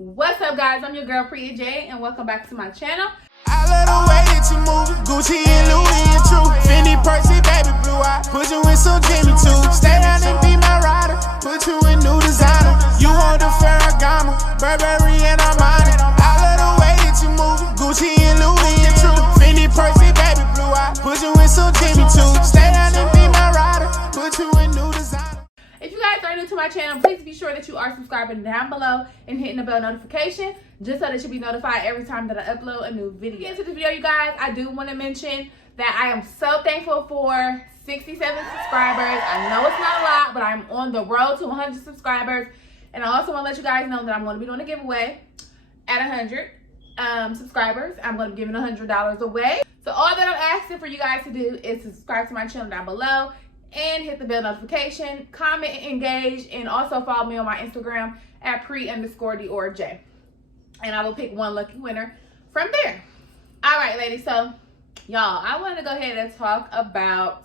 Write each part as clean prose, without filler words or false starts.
What's up, guys? I'm your girl Preia J, and welcome back to my channel. I love the way that you move, Gucci and Louis and True, Fendi, Percy, baby blue. I put you in some Jimmy too. Stay down and be my rider, put you in new designer. You want the Ferragamo, Burberry and Armani. I love the way that you move, Gucci and Louis and True, Fendi, Percy, baby blue. I put you in some Jimmy too. Stay down and be my rider, put you in new designer. If you guys are new to my channel, please be sure that you are subscribing down below and hitting the bell notification just so that you'll be notified every time that I upload a new video. Into this video, you guys, I do want to mention that I am so thankful for 67 subscribers. I know it's not a lot, but I'm on the road to 100 subscribers. And I also want to let you guys know that I'm going to be doing a giveaway at 100 subscribers. I'm going to be giving $100 away. So all that I'm asking for you guys to do is to subscribe to my channel down below and hit the bell notification, comment, engage, and also follow me on my Instagram at pre_DORJ. And I will pick one lucky winner from there. All right, ladies, so y'all, I want to go ahead and talk about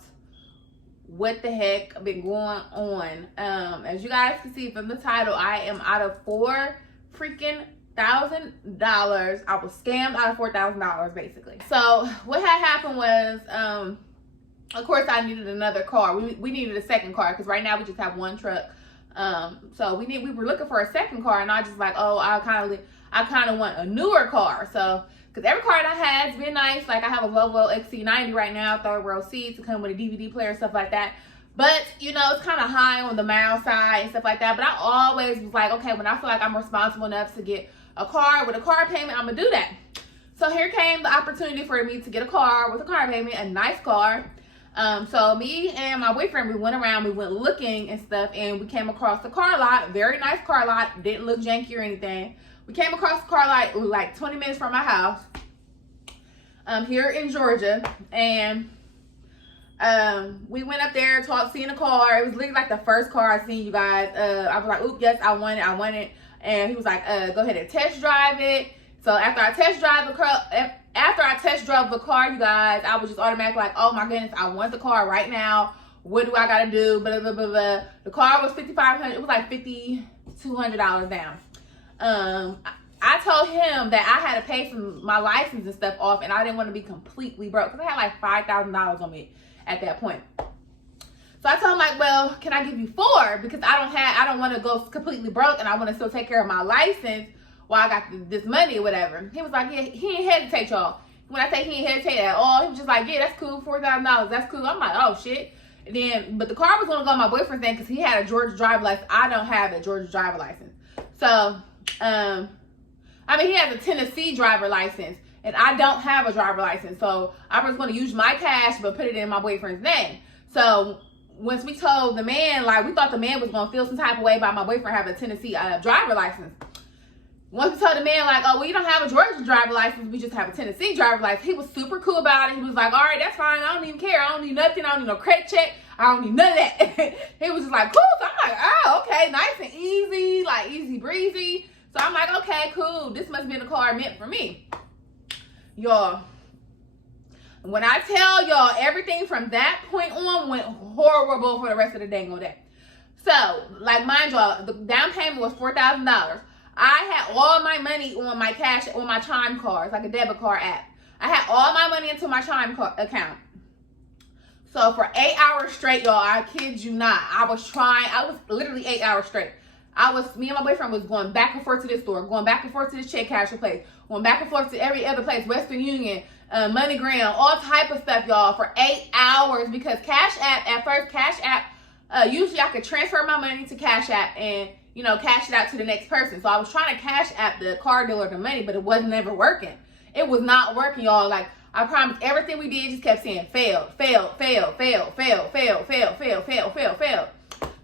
what the heck been going on. As you guys can see from the title, I am out of $4,000. I was scammed out of $4,000 basically. So what had happened was, of course, I needed another car. We needed a second car because right now we just have one truck. So we were looking for a second car, and I just like, oh, I kind of want a newer car. So because every car that I had has been nice. Like I have a Volvo XC90 right now, third row seats, to come with a DVD player, stuff like that. But you know, it's kind of high on the mile side and stuff like that. But I always was like, okay, when I feel like I'm responsible enough to get a car with a car payment, I'm gonna do that. So here came the opportunity for me to get a car with a car payment, a nice car. So me and my boyfriend, we went around, we went looking and stuff, and we came across the car lot, very nice car lot, didn't look janky or anything. We came across the car lot like 20 minutes from my house, here in Georgia, and we went up there, seen the car. It was literally like the first car I seen, you guys. I was like, oop, yes, I want it. And he was like, go ahead and test drive it. So after I test drove the car, you guys, I was just automatically like, oh my goodness, I want the car right now. What do I gotta do? Blah, blah, blah, blah. The car was $5,500. It was like $5,200 down. I told him that I had to pay my license and stuff off, and I didn't want to be completely broke because I had like $5,000 on me at that point. So I told him like, well, can I give you $4? Because I don't want to go completely broke, and I want to still take care of my license while I got this money or whatever. He was like, yeah, he ain't hesitate, y'all. When I say he ain't hesitate at all, he was just like, yeah, that's cool, $4,000, that's cool. I'm like, oh shit. And then, but the car was gonna go on my boyfriend's thing because he had a Georgia driver license. I don't have a Georgia driver license. So, I mean, he has a Tennessee driver license, and I don't have a driver license. So I was gonna use my cash, but put it in my boyfriend's name. So once we told the man, like, we thought the man was gonna feel some type of way about my boyfriend having a Tennessee driver license. Once we told the man, like, oh, well, you don't have a Georgia driver license, we just have a Tennessee driver license, he was super cool about it. He was like, all right, that's fine. I don't even care. I don't need nothing. I don't need no credit check. I don't need none of that. He was just like, cool. So I'm like, oh, okay, nice and easy, like easy breezy. So I'm like, okay, cool. This must be the car meant for me. Y'all, when I tell y'all, everything from that point on went horrible for the rest of the dang day. So, like, mind y'all, the down payment was $4,000. I had all my money on my cash, on my Chime card. It's like a debit card app. I had all my money into my Chime account. So for 8 hours straight, y'all, I kid you not, I was literally 8 hours straight. Me and my boyfriend was going back and forth to this store, going back and forth to this check casher place, going back and forth to every other place, Western Union, MoneyGram, all type of stuff, y'all, for 8 hours, because Cash App, usually I could transfer my money to Cash App and, you know, cash it out to the next person. So I was trying to Cash App the car dealer the money, but it wasn't ever working. It was not working, y'all. Like, I promise, everything we did just kept saying failed. So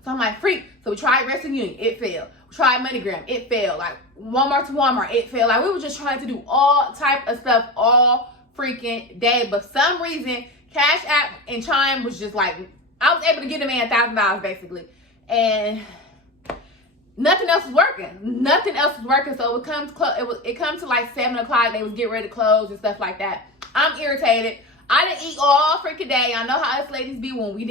I'm like, freak. So we tried Western Union, it failed. We tried MoneyGram, it failed. Like, Walmart to Walmart, it failed. Like, we were just trying to do all type of stuff all freaking day. But for some reason, Cash App and Chime was just like, I was able to give the man $1,000 basically. And nothing else was working. So it comes to like 7 o'clock. They was getting ready to close and stuff like that. I'm irritated. I didn't eat all freaking day. I know how us ladies be when we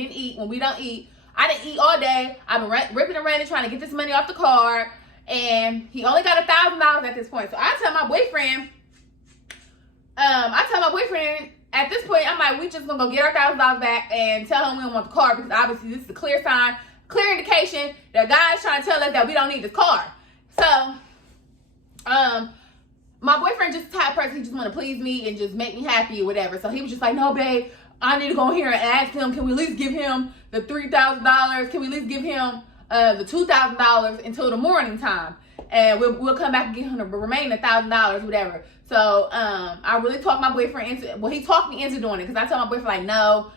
don't eat. I didn't eat all day. I've been ripping and running trying to get this money off the card. And he only got $1,000 at this point. So I tell my boyfriend, at this point, I'm like, we just gonna go get our $1,000 back and tell him we don't want the car, because obviously this is a clear sign, clear indication that God's trying to tell us that we don't need this car. So, my boyfriend just the type of person, he just want to please me and just make me happy or whatever. So he was just like, no, babe, I need to go in here and ask him, can we at least give him the $3,000? Can we at least give him the $2,000 until the morning time? And we'll come back and get him the remaining $1,000, whatever. So I really talked my boyfriend into, well, he talked me into doing it, because I told my boyfriend, like, no,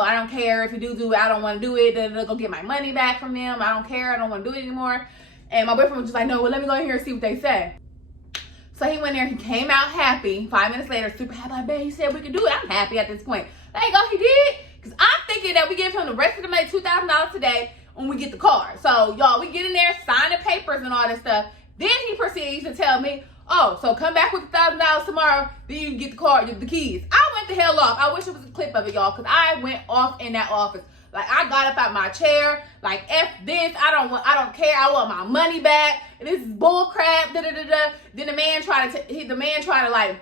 I don't care if you do it. I don't want to do it. They'll go get my money back from them. I don't care. I don't want to do it anymore. And my boyfriend was just like, no, well, let me go in here and see what they say. So he went there. He came out happy. 5 minutes later, super happy. Like, babe, he said we could do it. I'm happy at this point. There you go. He did. Because I'm thinking that we give him the rest of the money, $2,000 today, when we get the car. So, y'all, we get in there, sign the papers and all that stuff. Then he proceeds to tell me, oh, so come back with $1,000 tomorrow, then you can get the car, the keys. I went the hell off. I wish it was a clip of it, y'all, because I went off in that office. Like, I got up out my chair, like, F this, I don't care, I want my money back, this is bull crap, da-da-da-da. Then the man tried to, like,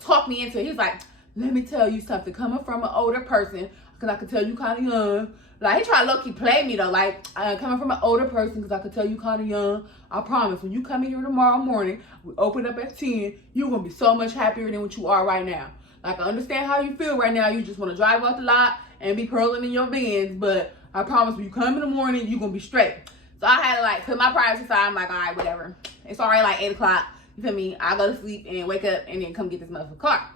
talk me into it. He's like, let me tell you something, coming from an older person, because I could tell you kind of young. Like, he tried to low-key play me, though. Like, coming from an older person, because I could tell you kind of young. I promise, when you come in here tomorrow morning, we open up at 10, you're going to be so much happier than what you are right now. Like, I understand how you feel right now. You just want to drive off the lot and be curling in your Benz. But I promise, when you come in the morning, you're going to be straight. So I had to, like, put my privacy aside. I'm like, all right, whatever. It's already, like, 8 o'clock. You feel me? I go to sleep and wake up and then come get this motherfucking car.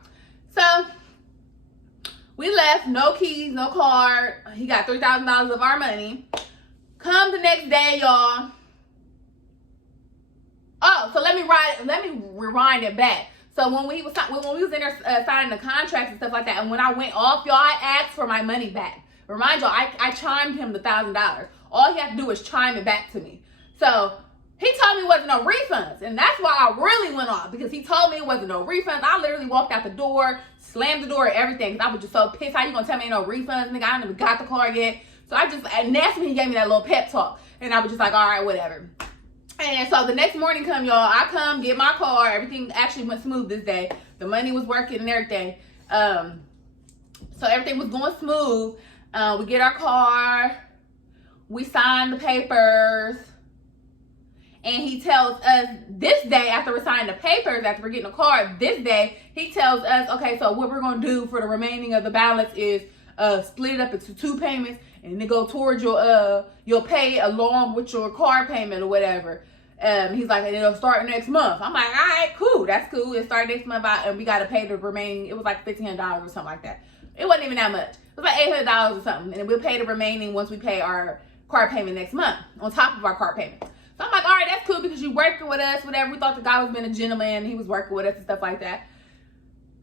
So we left, no keys, no card. He got $3,000 of our money. Come the next day, y'all. Oh, so let me rewind it back. So when we was in there signing the contracts and stuff like that, and when I went off, y'all, I asked for my money back. Remind y'all, I chimed him the $1,000. All he had to do was chime it back to me. So he told me it wasn't no refunds, and that's why I really went off, because he told me it wasn't no refunds. I literally walked out the door, slammed the door, everything, because I was just so pissed. How you gonna tell me ain't no refunds, nigga? I haven't even got the car yet. So and that's when he gave me that little pep talk, and I was just like, all right, whatever. And so the next morning come, y'all, I come get my car. Everything actually went smooth this day. The money was working and everything. So everything was going smooth. We get our car. We sign the papers. And he tells us this day, after we're signing the papers, after we're getting the car, this day, he tells us, okay, so what we're going to do for the remaining of the balance is split it up into 2 payments, and then go towards your pay along with your car payment or whatever. He's like, and it'll start next month. I'm like, all right, cool, that's cool. It started next month, and we got to pay the remaining. It was like $1,500 or something like that. It wasn't even that much. It was like $800 or something, and we'll pay the remaining once we pay our car payment next month on top of our car payment. So I'm like, all right, that's cool, because you working with us, whatever. We thought the guy was being a gentleman. He was working with us and stuff like that.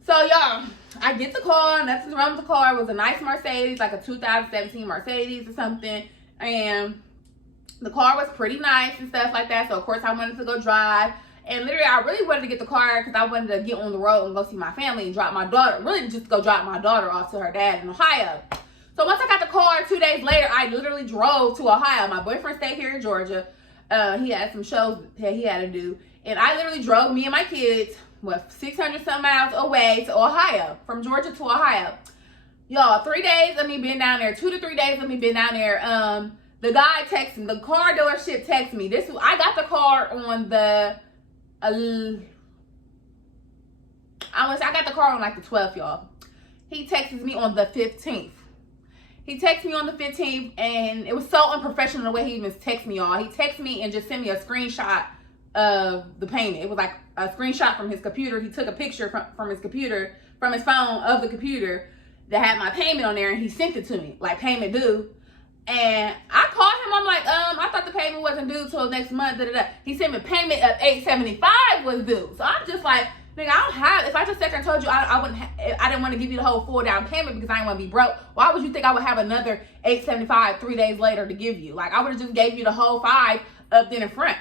So, y'all, I get the car. Nothing's wrong with the car. It was a nice Mercedes, like a 2017 Mercedes or something. And the car was pretty nice and stuff like that. So, of course, I wanted to go drive. And literally, I really wanted to get the car because I wanted to get on the road and go see my family and drop my daughter. Really, just go drop my daughter off to her dad in Ohio. So, once I got the car, 2 days later, I literally drove to Ohio. My boyfriend stayed here in Georgia. He had some shows that he had to do. And I literally drove me and my kids, 600 some miles away to Ohio, from Georgia to Ohio. Y'all, 3 days of me being down there, 2 to 3 days of me being down there. The guy texted me, the car dealership texted me. I got the car on the, I got the car on like the 12th, y'all. He texted me on the 15th. He texted me on the 15th, and it was so unprofessional the way he even texted me, y'all. He texted me and just sent me a screenshot of the payment. It was like a screenshot from his computer. He took a picture from his computer, from his phone of the computer that had my payment on there, and he sent it to me, like payment due. And I called him. I'm like, I thought the payment wasn't due till next month. He sent me a payment of $875 was due. So I'm just like, nigga, I don't have. If I just sat there and told you I didn't want to give you the whole full down payment because I didn't want to be broke, why would you think I would have another $875 3 days later to give you? Like, I would have just gave you the whole $5 up then in front.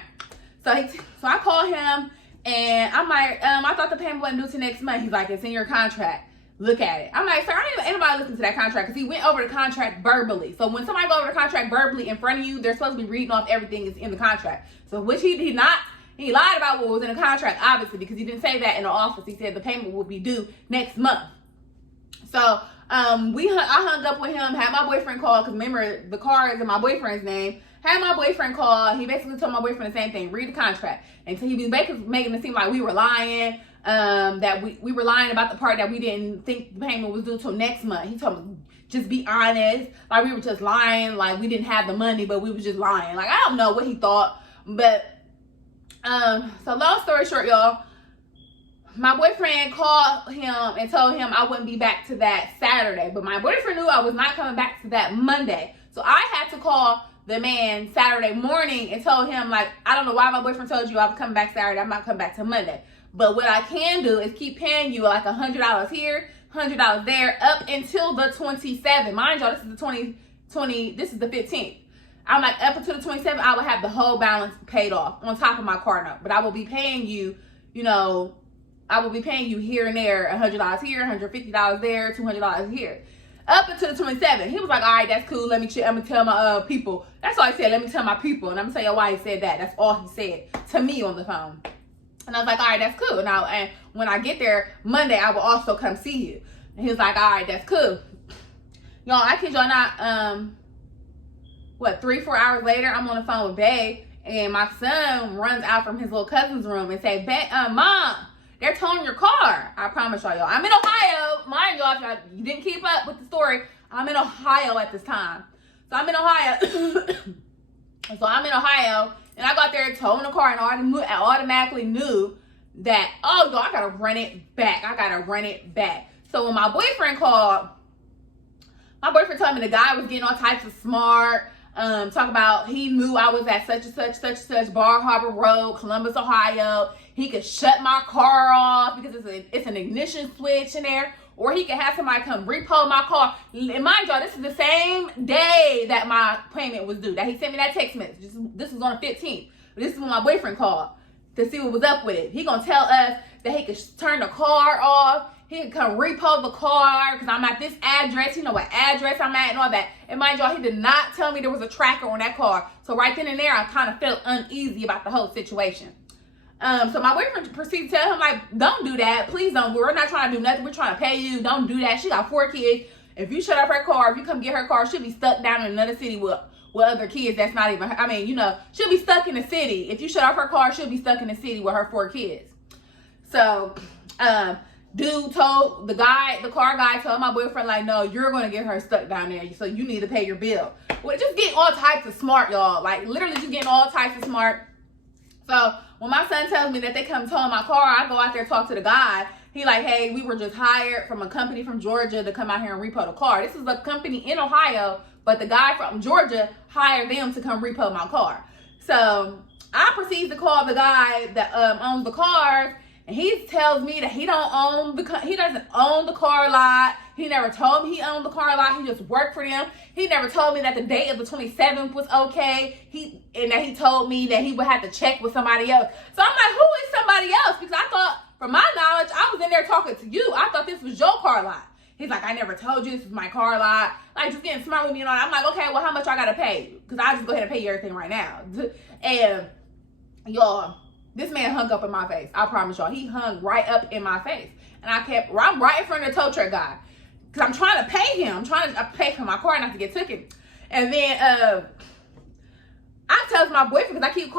So I called him, and I'm like, I thought the payment wasn't due till next month. He's like, it's in your contract. look at it. I'm like, sir, ain't anybody listen to that contract, because he went over the contract verbally. So when somebody go over the contract verbally in front of you, they're supposed to be reading off everything that's in the contract. So which he did not. He lied about what was in the contract, obviously, because he didn't say that in the office. He said the payment will be due next month. So I hung up with him, had my boyfriend call, because remember, the car is in my boyfriend's name. Had my boyfriend call. He basically told my boyfriend the same thing, read the contract. And so he was basically making it seem like we were lying, that we were lying about the part that we didn't think the payment was due till next month. He told me, just be honest, like we were just lying, like we didn't have the money, but we was just lying. Like, I don't know what he thought, but so long story short, y'all, my boyfriend called him and told him I wouldn't be back to that Saturday, but my boyfriend knew I was not coming back to that Monday. So I had to call the man Saturday morning and told him, like, I don't know why my boyfriend told you I was coming back Saturday, I'm not coming back till Monday. But what I can do is keep paying you like $100 here, $100 there, up until the 27th. Mind y'all, this is the this is the 15th. I'm like, up until the 27th, I will have the whole balance paid off on top of my car note. But I will be paying you, you know, I will be paying you here and there, $100 here, $150 there, $200 here. Up until the 27th. He was like, all right, that's cool. Let me I'm going to tell my people. That's all he said. Let me tell my people. And I'm going to tell you why he said that. That's all he said to me on the phone. And I was like, all right, that's cool. Now, and when I get there Monday, I will also come see you. And he was like, all right, that's cool. Y'all, I kid y'all not, 3-4 hours later, I'm on the phone with Bae, and my son runs out from his little cousin's room and say, Mom, they're towing your car. I promise y'all, I'm in Ohio. Mind y'all, if you didn't keep up with the story, I'm in Ohio at this time. So I'm in Ohio. And I got there towing the car, and I automatically knew that, oh, y'all, I gotta run it back. So when my boyfriend called, my boyfriend told me the guy was getting all types of smart, talk about he knew I was at such and such Bar Harbor Road, Columbus, Ohio. He could shut my car off because it's an ignition switch in there, or he could have somebody come repo my car. And mind y'all, this is the same day that my payment was due, that he sent me that text message. This was on the 15th. This is when my boyfriend called to see what was up with it. He gonna tell us that he could turn the car off. He could come repo the car because I'm at this address. You know what address I'm at and all that. And mind y'all, he did not tell me there was a tracker on that car. So right then and there, I kind of felt uneasy about the whole situation. So my boyfriend proceeded to tell him, like, don't do that. Please don't. We're not trying to do nothing. We're trying to pay you. Don't do that. She got 4 kids. If you shut up her car, if you come get her car, she'll be stuck down in another city with other kids that's not even, I mean, you know, she'll be stuck in the city. If you shut off her car, she'll be stuck in the city with her 4 kids. So, dude told the car guy told my boyfriend, like, no, you're going to get her stuck down there. So you need to pay your bill. Well, just getting all types of smart, y'all. Like, literally just getting all types of smart. So when my son tells me that they come towing my car, I go out there, talk to the guy. He like, hey, we were just hired from a company from Georgia to come out here and repo the car. This is a company in Ohio, but the guy from Georgia hired them to come repo my car. So I proceed to call the guy that owns the cars, and he tells me that he doesn't own the car lot. He never told me he owned the car lot. He just worked for them. He never told me that the date of the 27th was okay. And that he told me that he would have to check with somebody else. So I'm like, who is somebody else? Because I thought, from my knowledge, I was in there talking to you. I thought this was your car lot. He's like, I never told you this was my car lot. Like, just getting smart with me and all that. I'm like, okay, well, how much I got to pay you? Because I'll just go ahead and pay you everything right now. And y'all, this man hung up in my face. I promise y'all. He hung right up in my face. And I'm right in front of the tow truck guy. Because I'm trying to pay him. I'm trying to pay for my car not to get taken. And then I tell my boyfriend, because I keep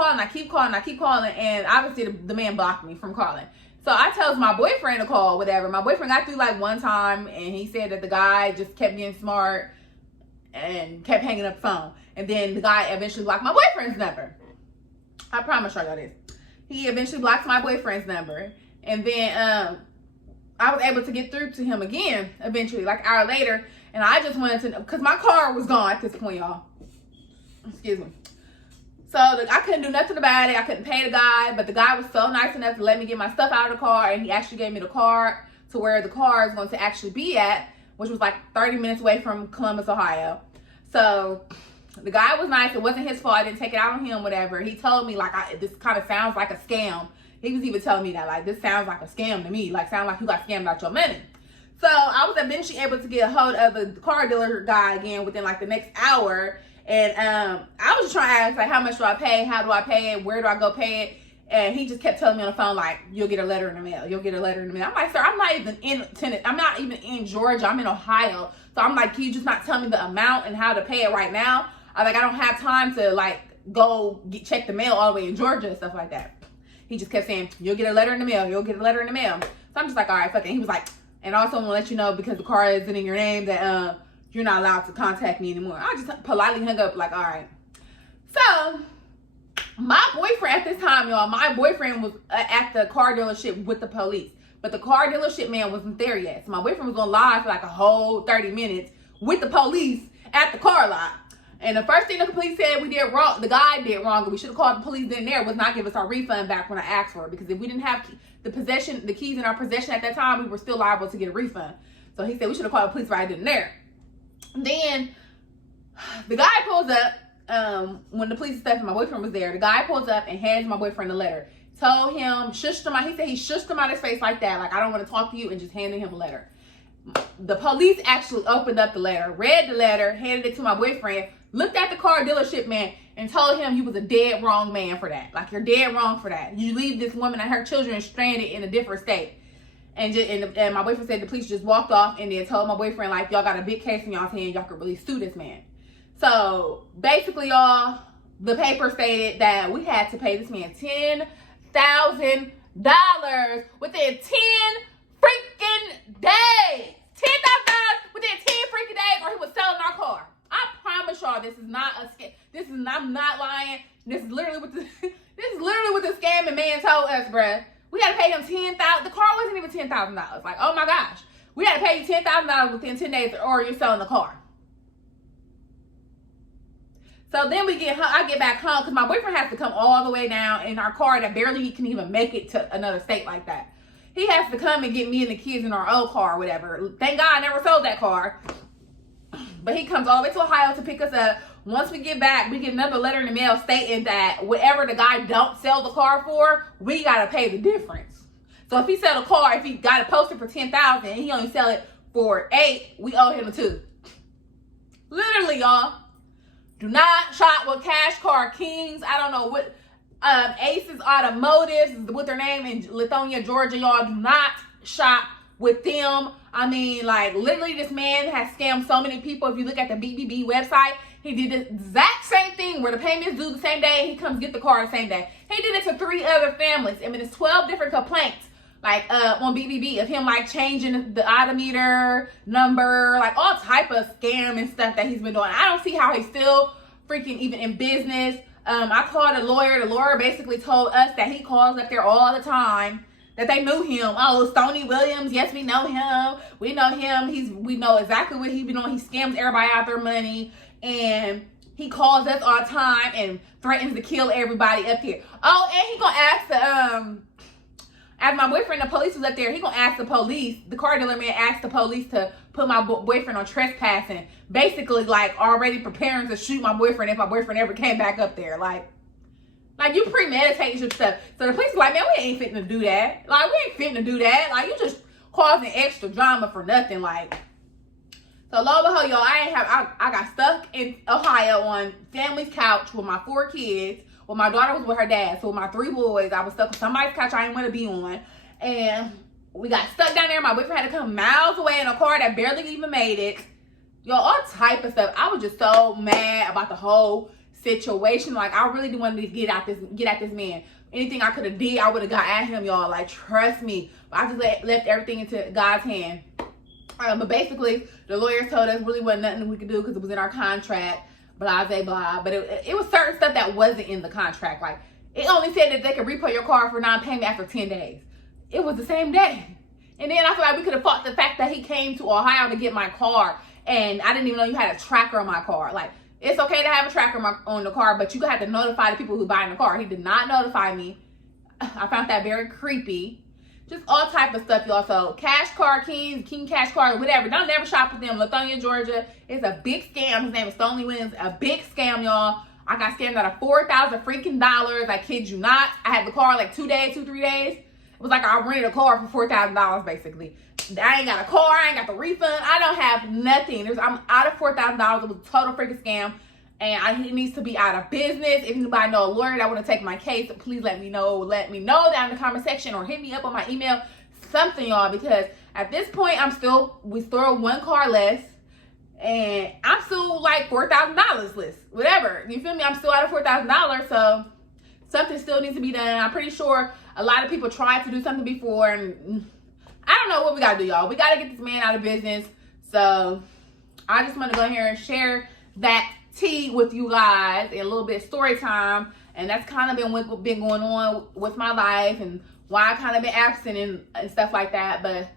calling. And obviously the man blocked me from calling. So I tells my boyfriend to call, whatever. My boyfriend got through like one time, and he said that the guy just kept getting smart and kept hanging up the phone. And then the guy eventually blocked my boyfriend's number. I promise y'all this. He eventually blocked my boyfriend's number. And then I was able to get through to him again, eventually, like an hour later. And I just wanted to know, because my car was gone at this point, y'all. Excuse me. So I couldn't do nothing about it. I couldn't pay the guy, but the guy was so nice enough to let me get my stuff out of the car, and he actually gave me the card to where the car is going to actually be at, which was like 30 minutes away from Columbus, Ohio. So the guy was nice. It wasn't his fault. I didn't take it out on him, whatever. He told me, like, this kind of sounds like a scam. He was even telling me that, like, this sounds like a scam to me. Like, sounds like you got scammed out your money. So I was eventually able to get a hold of the car dealer guy again within like the next hour. And I was just trying to ask, like, how much do I pay? How do I pay it? Where do I go pay it? And he just kept telling me on the phone, like, you'll get a letter in the mail. You'll get a letter in the mail. I'm like, sir, I'm not even in Tennessee. I'm not even in Georgia. I'm in Ohio. So I'm like, can you just not tell me the amount and how to pay it right now? I don't have time to, like, go check the mail all the way in Georgia and stuff like that. He just kept saying, you'll get a letter in the mail. You'll get a letter in the mail. So I'm just like, all right, fuck it. He was like, and also want to let you know, because the car isn't in your name, that you're not allowed to contact me anymore. I just politely hung up, like, all right. So my boyfriend at this time, y'all, my boyfriend was at the car dealership with the police. But the car dealership man wasn't there yet. So my boyfriend was going to lie for like a whole 30 minutes with the police at the car lot. And the first thing the police said we did wrong, the guy did wrong, and we should have called the police then there, was not give us our refund back when I asked for it. Because if we didn't have the keys in our possession at that time, we were still liable to get a refund. So he said we should have called the police right then and there. Then the guy pulls up, when the police stuff and my boyfriend was there, the guy pulls up and hands my boyfriend a letter. Told him, shushed him out. He said he shushed him out his face like that, like, I don't want to talk to you, and just handed him a letter. The police actually opened up the letter, read the letter, handed it to my boyfriend, looked at the car dealership man, and told him he was a dead wrong man for that. Like, you're dead wrong for that. You leave this woman and her children stranded in a different state. And my boyfriend said the police just walked off and then told my boyfriend, like, y'all got a big case in y'all's hand. Y'all could really sue this man. So basically, y'all, the paper stated that we had to pay this man $10,000 within 10 freaking days. $10,000 within 10 freaking days, or he was selling our car. I promise y'all, this is not a scam. I'm not lying. This is literally what the scamming man told us, bruh. We had to pay him $10,000. The car wasn't even $10,000. Like, oh my gosh, we had to pay you $10,000 within 10 days, or you're selling the car. So then I get back home, because my boyfriend has to come all the way down in our car that barely can even make it to another state like that. He has to come and get me and the kids in our old car or whatever. Thank God I never sold that car. But he comes all the way to Ohio to pick us up. Once we get back, we get another letter in the mail stating that whatever the guy don't sell the car for, we got to pay the difference. So if he sell the car, if he got it posted for $10,000 and he only sell it for $8,000, we owe him $2,000. Literally, y'all. Do not shop with Cash Car Kings. I don't know what, Aces Automotives is what their name in Lithonia, Georgia. Y'all, do not shop with them. I mean, like, literally, this man has scammed so many people. If you look at the BBB website, he did the exact same thing where the payments due the same day. He comes get the car the same day. He did it to 3 other families. I mean, it's 12 different complaints, like, on BBB of him, like, changing the odometer number, like, all type of scam and stuff that he's been doing. I don't see how he's still freaking even in business. I called a lawyer. The lawyer basically told us that he calls up there all the time, that they knew him. Oh, Stoney Williams. Yes, we know him. We know him. We know exactly what he been doing. He scams everybody out their money. And he calls us all the time and threatens to kill everybody up here. Oh, and he gonna ask as my boyfriend, the police was up there, he gonna ask the police, the car dealer man asked the police to put my boyfriend on trespassing. Basically, like, already preparing to shoot my boyfriend if my boyfriend ever came back up there. Like you premeditate your stuff. So the police is like, man, we ain't fitting to do that. Like, we ain't fitting to do that. Like, you just causing extra drama for nothing. Like, so lo and behold, y'all, I got stuck in Ohio on family's couch with my 4 kids. Well, my daughter was with her dad. So with my 3 boys, I was stuck on somebody's couch I didn't want to be on. And we got stuck down there. My boyfriend had to come miles away in a car that barely even made it. Y'all, all type of stuff. I was just so mad about the whole situation. Like, I really wanted to get at this man. Anything I could have did, I would have got at him, y'all. Like, trust me. I just left everything into God's hand. But basically, the lawyers told us really wasn't nothing we could do because it was in our contract, blah, blah, blah. But it was certain stuff that wasn't in the contract. Like, it only said that they could repo your car for non-payment after 10 days. It was the same day. And then I feel like we could have fought the fact that he came to Ohio to get my car, and I didn't even know you had a tracker on my car. Like, it's okay to have a tracker on the car, but you have to notify the people who buy in the car. He did not notify me. I found that very creepy. Just all type of stuff, y'all. So Cash Car King Cash Car, whatever. Don't never shop with them. Lithonia, Georgia. It's a big scam. His name is Stoney Williams. A big scam, y'all. I got scammed out of $4,000 freaking dollars. I kid you not. I had the car like 3 days. It was like I rented a car for $4,000 basically. I ain't got a car. I ain't got the refund. I don't have nothing. I'm out of $4,000. It was a total freaking scam. And he needs to be out of business. If anybody know a lawyer that want to take my case, please let me know. Let me know down in the comment section or hit me up on my email. Something, y'all, because at this point, we still one car less. And I'm still like $4,000 less. Whatever. You feel me? I'm still out of $4,000. So something still needs to be done. I'm pretty sure a lot of people tried to do something before. And I don't know what we got to do, y'all. We got to get this man out of business. So I just want to go here and share that tea with you guys and a little bit of story time. And that's kind of been going on with my life and why I kind of been absent and stuff like that. But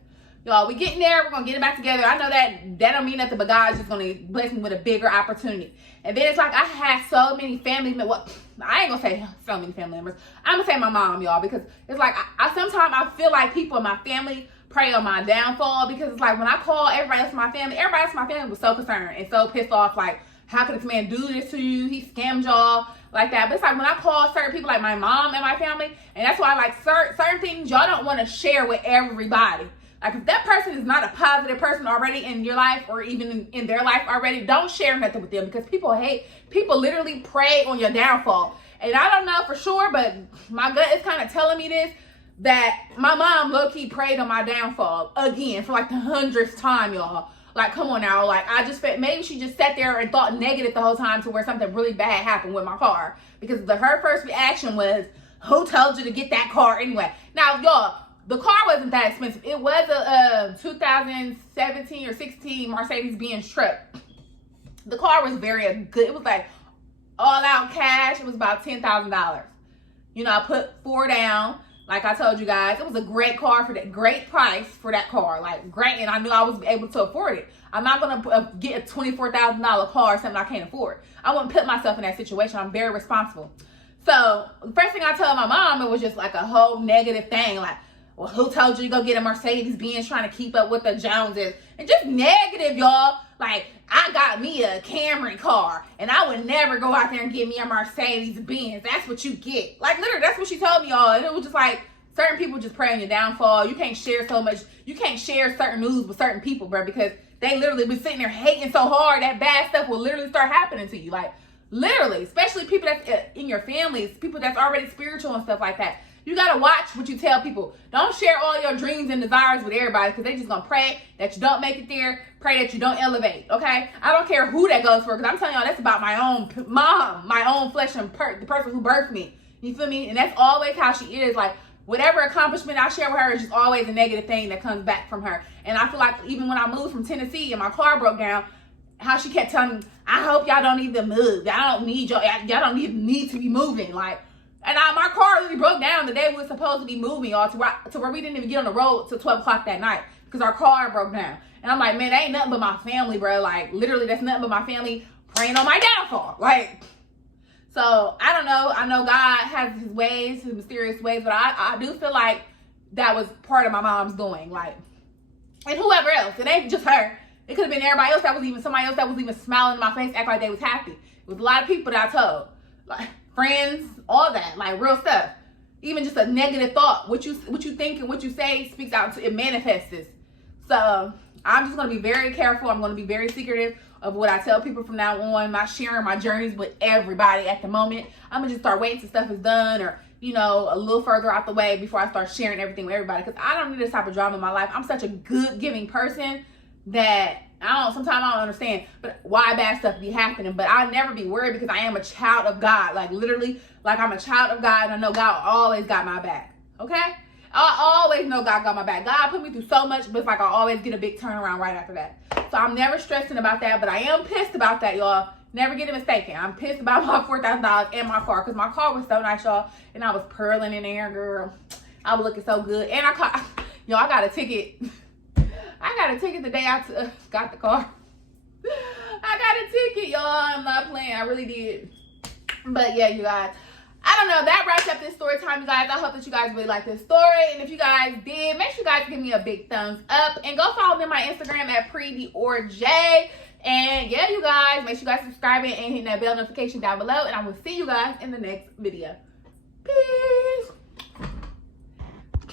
y'all, we getting there. We're gonna get it back together. I know that don't mean nothing, but God's just gonna bless me with a bigger opportunity. And then it's like I had so many family members. Well, I ain't gonna say so many family members. I'm gonna say my mom, y'all, because it's like I sometimes I feel like people in my family pray on my downfall, because it's like when I call everybody else in my family was so concerned and so pissed off, like, how could this man do this to you? He scammed y'all like that. But it's like when I call certain people, like my mom and my family, and that's why like certain things y'all don't want to share with everybody. Like if that person is not a positive person already in your life or even in their life already, don't share nothing with them, because people literally prey on your downfall. And I don't know for sure, but my gut is kind of telling me this, that my mom low-key prayed on my downfall again for like the 100th time, y'all. Like, come on now. Like, I just felt maybe she just sat there and thought negative the whole time to where something really bad happened with my car. Because her first reaction was, who told you to get that car anyway? Now, y'all, the car wasn't that expensive. It was a 2017 or 16 Mercedes-Benz truck. The car was very good. It was like all out cash. It was about $10,000. You know, I put 4 down. Like I told you guys, it was a great car for that, great price for that car. Like, great, and I knew I was able to afford it. I'm not going to get a $24,000 car, something I can't afford. I wouldn't put myself in that situation. I'm very responsible. So, the first thing I told my mom, it was just like a whole negative thing. Like, well, who told you to go get a Mercedes-Benz trying to keep up with the Joneses? And just negative, y'all. Like, I got me a Camry car, and I would never go out there and get me a Mercedes-Benz. That's what you get. Like, literally, that's what she told me, y'all. And it was just like, certain people just pray on your downfall. You can't share so much. You can't share certain news with certain people, bro, because they literally be sitting there hating so hard that bad stuff will literally start happening to you. Like, literally, especially people that's in your families, people that's already spiritual and stuff like that. You got to watch what you tell people. Don't share all your dreams and desires with everybody, because they just going to pray that you don't make it there, pray that you don't elevate, okay? I don't care who that goes for, because I'm telling y'all, that's about my own mom, my own flesh and the person who birthed me. You feel me? And that's always how she is. Like, whatever accomplishment I share with her is just always a negative thing that comes back from her. And I feel like even when I moved from Tennessee and my car broke down, how she kept telling me, I hope y'all don't even move. Y'all don't need y'all don't even need to be moving. Like, and my car really broke down the day we were supposed to be moving, y'all, to where we didn't even get on the road till 12 o'clock that night because our car broke down. And I'm like, man, that ain't nothing but my family, bro. Like, literally, that's nothing but my family praying on my downfall. Like, so, I don't know. I know God has his ways, his mysterious ways, but I do feel like that was part of my mom's doing. Like, and whoever else. It ain't just her. It could have been everybody else somebody else that was even smiling in my face, act like they was happy. It was a lot of people that I told. Like, friends, all that, like real stuff. Even just a negative thought, what you think and what you say speaks out, it manifests. So I'm just going to be very careful. I'm going to be very secretive of what I tell people from now on. I'm not sharing my journeys with everybody at the moment. I'm going to just start waiting till stuff is done, or, you know, a little further out the way before I start sharing everything with everybody, because I don't need this type of drama in my life. I'm such a good giving person that sometimes I don't understand but why bad stuff be happening, but I'll never be worried because I am a child of God. Like, literally, like, I'm a child of God, and I know God always got my back. Okay? I always know God got my back. God put me through so much, but it's like I always get a big turnaround right after that. So I'm never stressing about that, but I am pissed about that, y'all. Never get it mistaken. I'm pissed about my $4,000 and my car, because my car was so nice, y'all, and I was purling in there, girl. I was looking so good, and I got a ticket. I got a ticket the day I got the car. I got a ticket, y'all. I'm not playing. I really did. But yeah, you guys. I don't know. That wraps up this story time, you guys. I hope that you guys really like this story. And if you guys did, make sure you guys give me a big thumbs up. And go follow me on my Instagram at Preia. And yeah, you guys, make sure you guys subscribe and hit that bell notification down below. And I will see you guys in the next video. Peace.